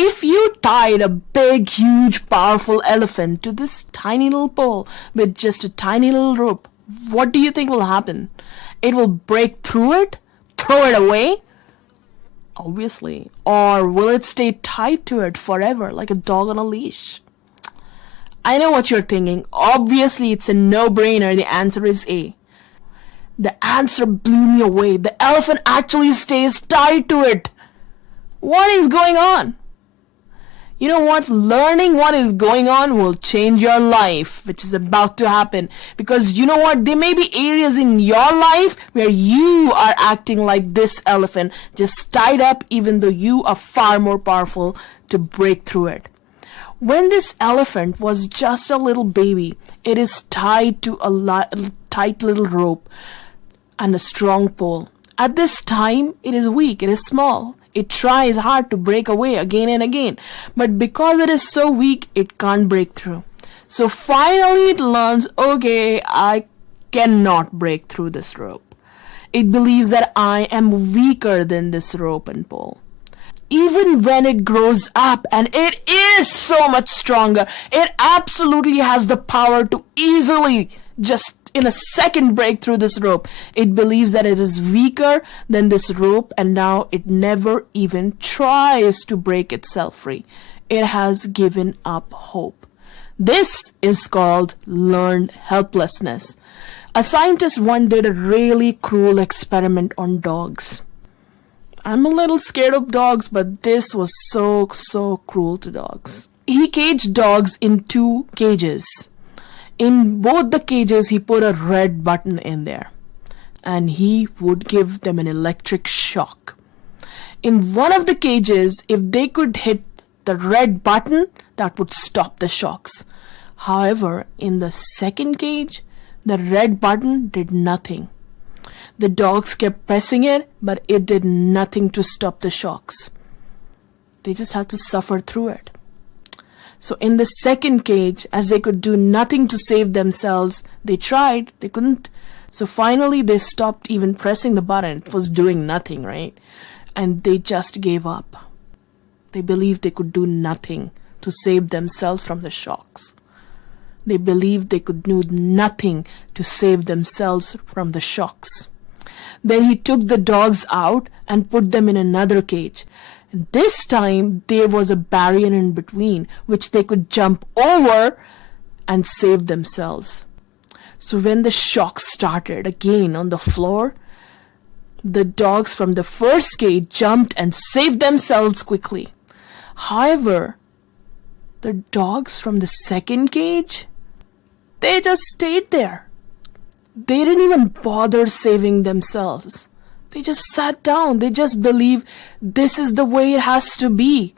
If you tied a big, huge, powerful elephant to this tiny little pole with just a tiny little rope, what do you think will happen? It will break through it? Throw it away? Obviously. Or will it stay tied to it forever like a dog on a leash? I know what you're thinking. Obviously, it's a no-brainer. The answer is A. The answer blew me away. The elephant actually stays tied to it. What is going on? You know what? Learning what is going on will change your life, which is about to happen. Because you know what? There may be areas in your life where you are acting like this elephant, just tied up even though you are far more powerful to break through it. When this elephant was just a little baby, it is tied to a tight little rope and a strong pole. At this time, it is weak, it is small. It tries hard to break away again and again, but because it is so weak, it can't break through. So finally it learns, okay, I cannot break through this rope. It believes that I am weaker than this rope and pole. Even when it grows up and it is so much stronger, it absolutely has the power to easily just in a second break through this rope. It believes that it is weaker than this rope and now it never even tries to break itself free. It has given up hope. This is called learned helplessness. A scientist once did a really cruel experiment on dogs. I'm a little scared of dogs, but this was so cruel to dogs. He caged dogs in 2 cages. In both the cages, he put a red button in there, and he would give them an electric shock. In one of the cages, if they could hit the red button, that would stop the shocks. However, in the second cage, the red button did nothing. The dogs kept pressing it, but it did nothing to stop the shocks. They just had to suffer through it. So in the second cage, as they could do nothing to save themselves, they tried, they couldn't. So finally they stopped even pressing the button. It was doing nothing, right? And they just gave up. They believed they could do nothing to save themselves from the shocks. They believed they could do nothing to save themselves from the shocks. Then he took the dogs out and put them in another cage. And this time there was a barrier in between which they could jump over and save themselves. So when the shock started again on the floor, the dogs from the first cage jumped and saved themselves quickly. However, the dogs from the second cage, they just stayed there. They didn't even bother saving themselves. They just sat down. They just believe this is the way it has to be.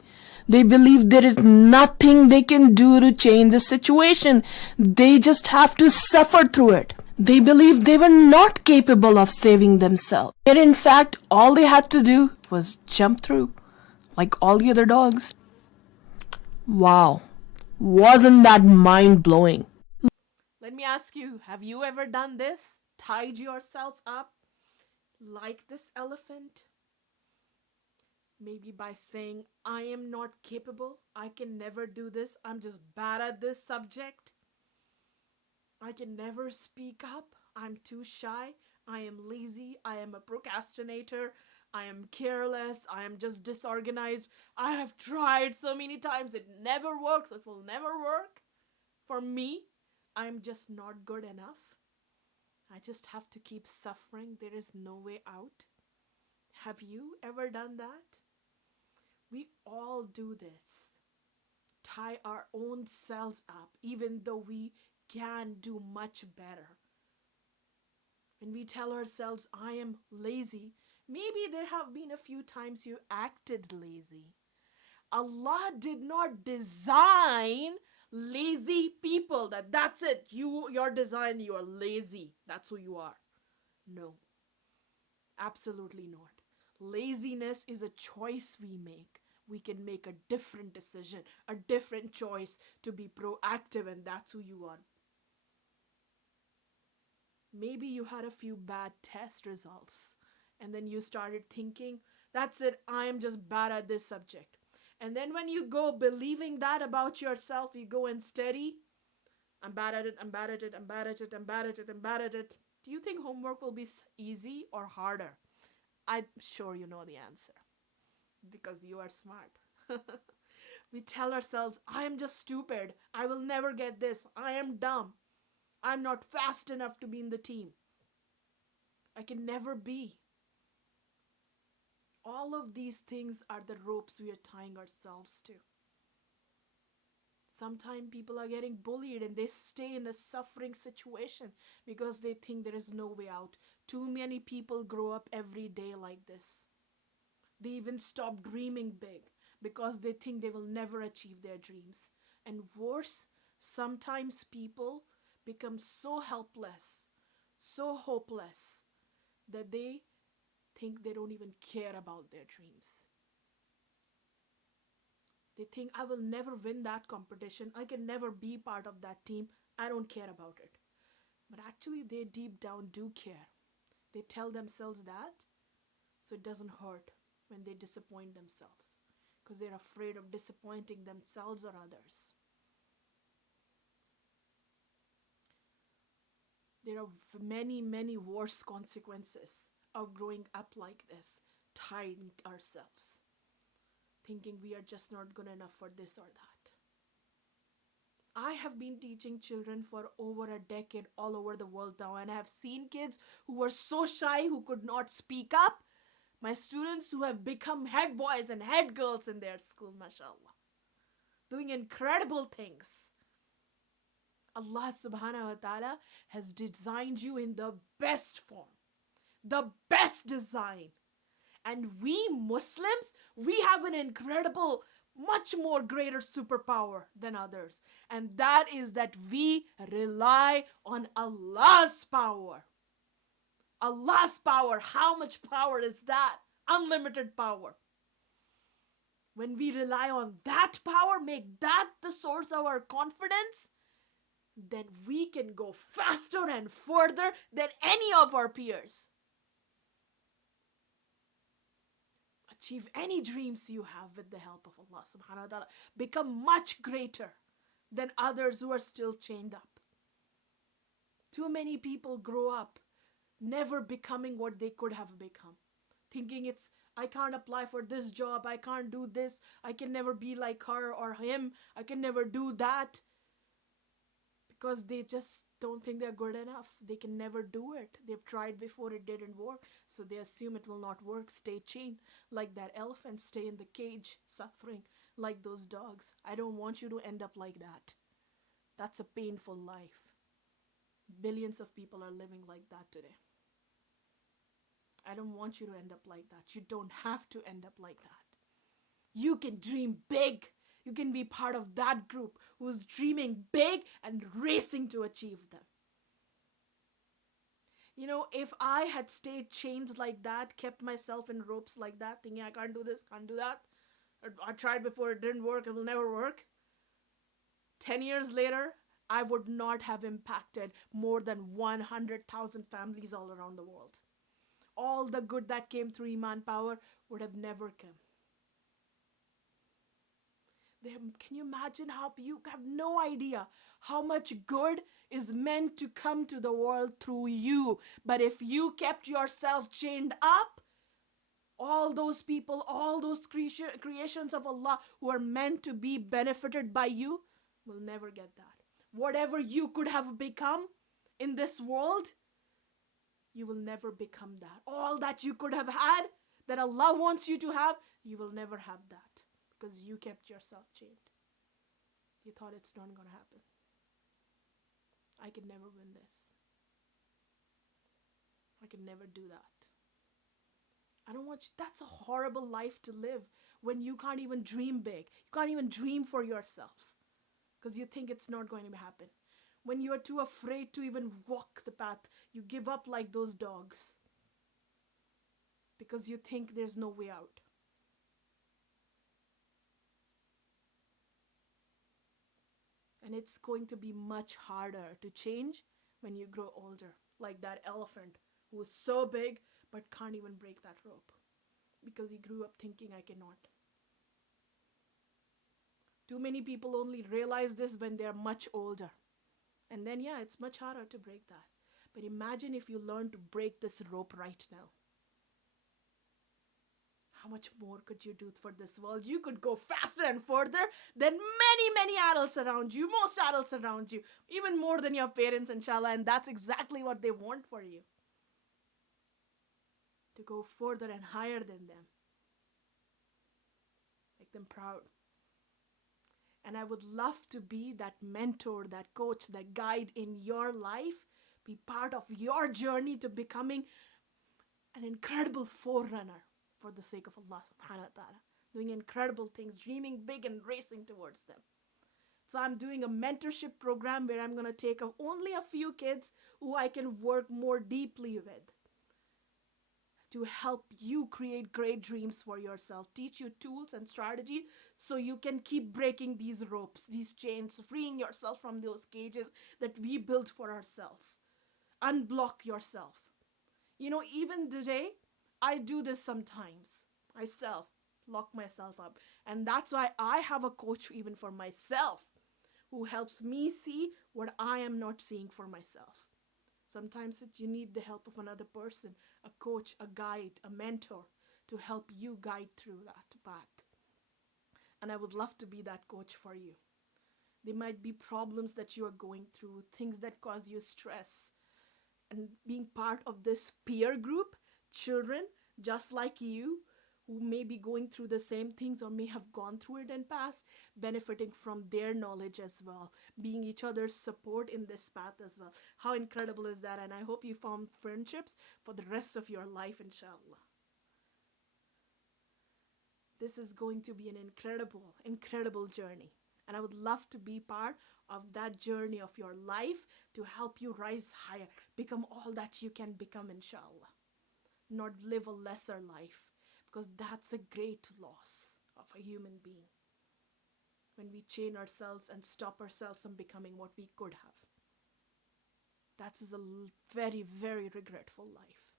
They believe there is nothing they can do to change the situation. They just have to suffer through it. They believed they were not capable of saving themselves. Yet in fact, all they had to do was jump through, like all the other dogs. Wow, wasn't that mind-blowing? Let me ask you, have you ever done this? Tied yourself up like this elephant? Maybe by saying, I am not capable, I can never do this, I'm just bad at this subject. I can never speak up, I'm too shy, I am lazy, I am a procrastinator, I am careless, I am just disorganized. I have tried so many times, it never works, it will never work. For me, I'm just not good enough. I just have to keep suffering. There is no way out. Have you ever done that? We all do this. Tie our own selves up, even though we can do much better. When we tell ourselves, I am lazy, maybe there have been a few times you acted lazy. Allah did not design lazy people. That's it. You're designed, you are lazy. That's who you are. No. Absolutely not. Laziness is a choice we make. We can make a different decision, a different choice to be proactive, and that's who you are. Maybe you had a few bad test results and then you started thinking, that's it, I am just bad at this subject. And then when you go believing that about yourself, you go and study. I'm bad at it, I'm bad at it, I'm bad at it, I'm bad at it, I'm bad at it. Do you think homework will be easy or harder? I'm sure you know the answer because you are smart. We tell ourselves, I am just stupid. I will never get this. I am dumb. I'm not fast enough to be in the team. I can never be. All of these things are the ropes we are tying ourselves to. Sometimes people are getting bullied and they stay in a suffering situation because they think there is no way out. Too many people grow up every day like this. They even stop dreaming big because they think they will never achieve their dreams. And worse, sometimes people become so helpless, so hopeless, that they think they don't even care about their dreams. They think, I will never win that competition. I can never be part of that team. I don't care about it. But actually, they deep down do care. They tell themselves that so it doesn't hurt when they disappoint themselves because they're afraid of disappointing themselves or others. There are many, many worse consequences of growing up like this, tying ourselves, thinking we are just not good enough for this or that. I have been teaching children for over a decade all over the world now, and I have seen kids who were so shy who could not speak up. My students who have become head boys and head girls in their school, mashallah, doing incredible things. Allah subhanahu wa ta'ala has designed you in the best form, the best design. And we Muslims, we have an incredible, much more greater superpower than others. And that is that we rely on Allah's power. Allah's power. How much power is that? Unlimited power. When we rely on that power, make that the source of our confidence, then we can go faster and further than any of our peers. Achieve any dreams you have with the help of Allah subhanahu wa ta'ala. Become much greater than others who are still chained up. Too many people grow up never becoming what they could have become. Thinking I can't apply for this job, I can't do this, I can never be like her or him, I can never do that. Because they just don't think they're good enough. They can never do it. They've tried before, it didn't work. So they assume it will not work. Stay chained like that elephant. Stay in the cage, suffering like those dogs. I don't want you to end up like that. That's a painful life. Billions of people are living like that today. I don't want you to end up like that. You don't have to end up like that. You can dream big. You can be part of that group who's dreaming big and racing to achieve them. You know, if I had stayed chained like that, kept myself in ropes like that, thinking I can't do this, can't do that, I tried before, it didn't work, it will never work. 10 years later, I would not have impacted more than 100,000 families all around the world. All the good that came through Emaan power would have never come. Can you imagine how you have no idea how much good is meant to come to the world through you? But if you kept yourself chained up, all those people, all those creations of Allah who are meant to be benefited by you will never get that. Whatever you could have become in this world, you will never become that. All that you could have had, that Allah wants you to have, you will never have that. Because you kept yourself chained. You thought it's not going to happen. I can never win this. I can never do that. I don't want you. That's a horrible life to live when you can't even dream big. You can't even dream for yourself because you think it's not going to happen. When you are too afraid to even walk the path, you give up like those dogs because you think there's no way out. And it's going to be much harder to change when you grow older, like that elephant who is so big but can't even break that rope because he grew up thinking I cannot. Too many people only realize this when they're much older. And then, yeah, it's much harder to break that. But imagine if you learn to break this rope right now. How much more could you do for this world? You could go faster and further than many, many adults around you, most adults around you, even more than your parents, inshallah. And that's exactly what they want for you. To go further and higher than them. Make them proud. And I would love to be that mentor, that coach, that guide in your life, be part of your journey to becoming an incredible forerunner for the sake of Allah subhanahu wa ta'ala. Doing incredible things, dreaming big and racing towards them. So I'm doing a mentorship program where I'm going to take only a few kids who I can work more deeply with, to help you create great dreams for yourself, teach you tools and strategy so you can keep breaking these ropes, these chains, freeing yourself from those cages that we built for ourselves. Unblock yourself. You know, even today, I do this sometimes. Myself, lock myself up. And that's why I have a coach even for myself who helps me see what I am not seeing for myself. Sometimes you need the help of another person, a coach, a guide, a mentor, to help you guide through that path. And I would love to be that coach for you. There might be problems that you are going through, things that cause you stress. And being part of this peer group, children just like you, who may be going through the same things or may have gone through it in past, benefiting from their knowledge as well, being each other's support in this path as well. How incredible is that? And I hope you form friendships for the rest of your life, inshallah. This is going to be an incredible, incredible journey. And I would love to be part of that journey of your life to help you rise higher, become all that you can become, inshallah. Not live a lesser life. Because that's a great loss of a human being. When we chain ourselves and stop ourselves from becoming what we could have. That is a very, very regretful life.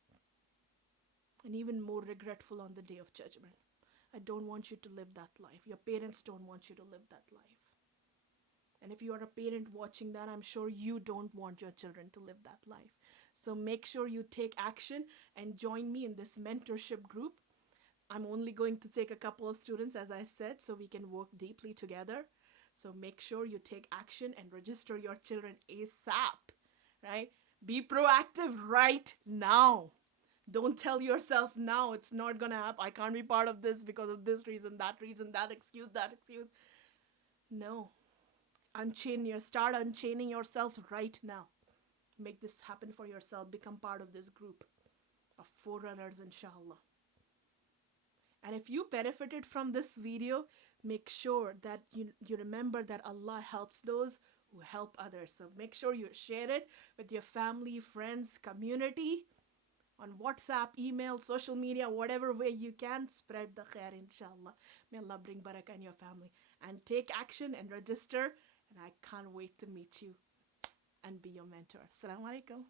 And even more regretful on the day of judgment. I don't want you to live that life. Your parents don't want you to live that life. And if you are a parent watching that, I'm sure you don't want your children to live that life. So make sure you take action and join me in this mentorship group. I'm only going to take a couple of students, as I said, so we can work deeply together. So make sure you take action and register your children ASAP, right? Be proactive right now. Don't tell yourself now it's not going to happen. I can't be part of this because of this reason, that excuse, that excuse. No. Start unchaining yourself right now. Make this happen for yourself. Become part of this group of forerunners, inshallah. And if you benefited from this video, make sure that you remember that Allah helps those who help others. So make sure you share it with your family, friends, community, on WhatsApp, email, social media, whatever way you can. Spread the khair, inshallah. May Allah bring barakah in your family. And take action and register. And I can't wait to meet you and be your mentor. Assalamu alaikum.